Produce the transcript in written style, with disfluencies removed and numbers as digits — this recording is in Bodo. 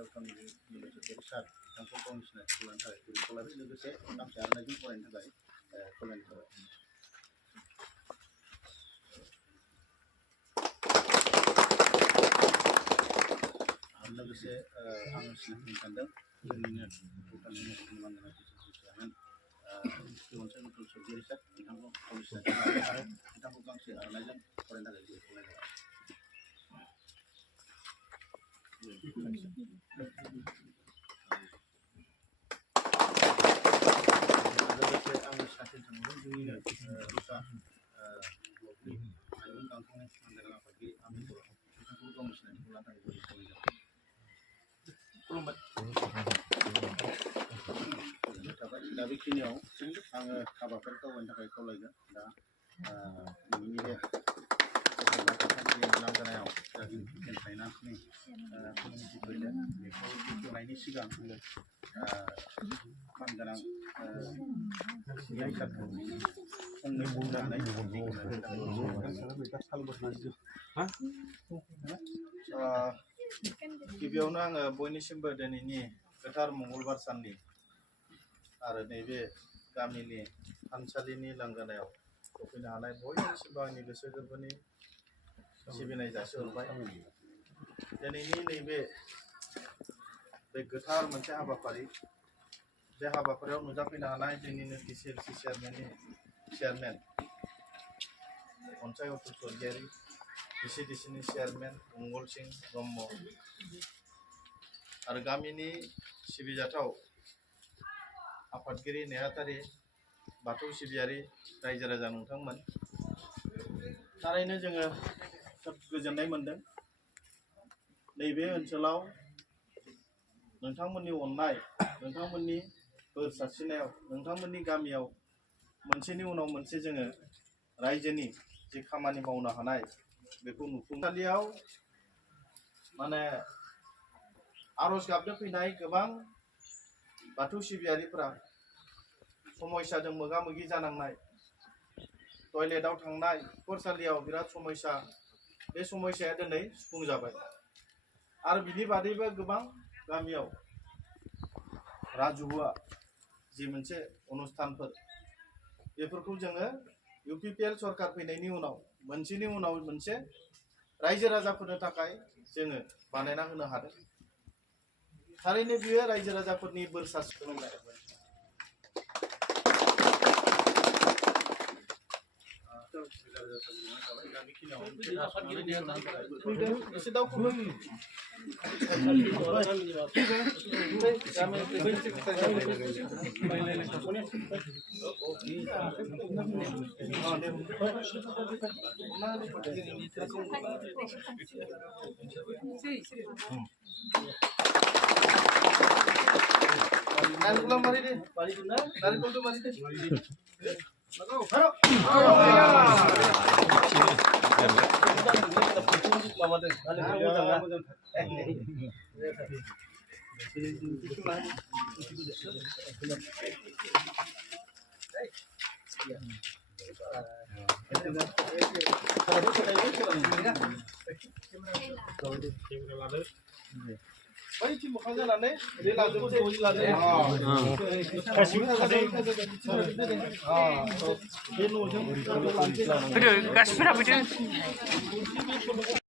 दावथांनि सार बिथांखौ गावनि सिनायथिखौ लानो थाखाय बिखौ लाबाय लोगोसे गांसे आर'नाइजों फरायनो थाखाय खावलायनाय थाबाय। लोगोसे आं सिनायथिनो सानदों जोंनिनो भुटाननि नेसनेल लांगोना चेयारमेन अनसाय मथल सरगियारि सार बिथांखौ गावनि सिनायथि लाबाय आरो बिथांखौ गांसे आर'नाइजों फरायनो थाखाय खावलायनाय थाबाय। लोगोसे आंनि साथिं थांदों जोंनिनो रुसा ब्लकनि लाइमोन गांखंनि मानदारा आफादगिरि आमिर बर' बिथांखौ गावनि सिनायथिखौ लानो थाखाय खावलायनाय जाबाय। खुलुमबाय। थाबाय दा बेखिनियाव आङो हाबाफारिखौ दावबायनो थाखाय खावलायगोन। दा नोंनि बे लांगोनायाव जा जों फाइनान्सनि कमिटि फैदों बेखौ बेखेवनायनि सिगां मानगोनां सारखौ फंनै बुंनानै गिबियावनो आङो बयनिसिमबो दिनैनि गोथार मंगलबार साननि आरो नैबे गामिनि थानसालिनि लांगोनायाव सफैनो हानाय बयनिसिमबो आंनि गोसो गोरबोनि सिबिनाय जासिहरबाय। दिनैनि नैबे गोथार मोनसे हाबाफारि बे हाबाफारियाव नुजाफैनो हानाय जोंनिनो डिसिएलसि चेयारमेन अनसाय मथल सरगियारि, डिसिडिसिनि चेयारमेन मंगल सिं ब्रह्म आरो गामिनि सिबिजाथाव आफादगिरि नेहाथारि बाथौ सिबियारि रायजो राजा नोंथांमोन, थारैनो जोङो खोब गोजोननाय मोनदों। नैबे ओनसोलाव नोंथांमोननि अननाय, नोंथांमोननि बोर सारस्रिनायाव, नोंथांमोननि गामियाव मोनसेनि उनाव मोनसे जोङो रायजोनि जि खामानि मावनो हानाय बेखौ नुफुंसालियाव माने आर'ज गाबनो फैनाय गोबां बाथौ सिबियारिफोरा समस्याजों मोगा मोगि जानांनाय, टयलेटआव थांनाय, खिखरसालियाव बिराद समस्या, बे समस्याया दिनै सुफुंजाबाय। आरो बिनि बादैबो गोबां गामियाव राजुहुआ जि मोनसे अनुस्थानफोर बेफोरखौ जोङो UPPL सरकार फैनायनि उनाव मोनसेनि उनाव मोनसे रायजो राजाफोरनो थाखाय जोङो बानायना होनो हादों। थारैनो बियो रायजो राजाफोरनि बोर सारस्रिनाय। एसे दावखौनो नारिकल मारि दे, नारिकल तो मारि दे। Baik cuma kagak nane, dia lazim tu boleh lazim. Kasih berapa dia?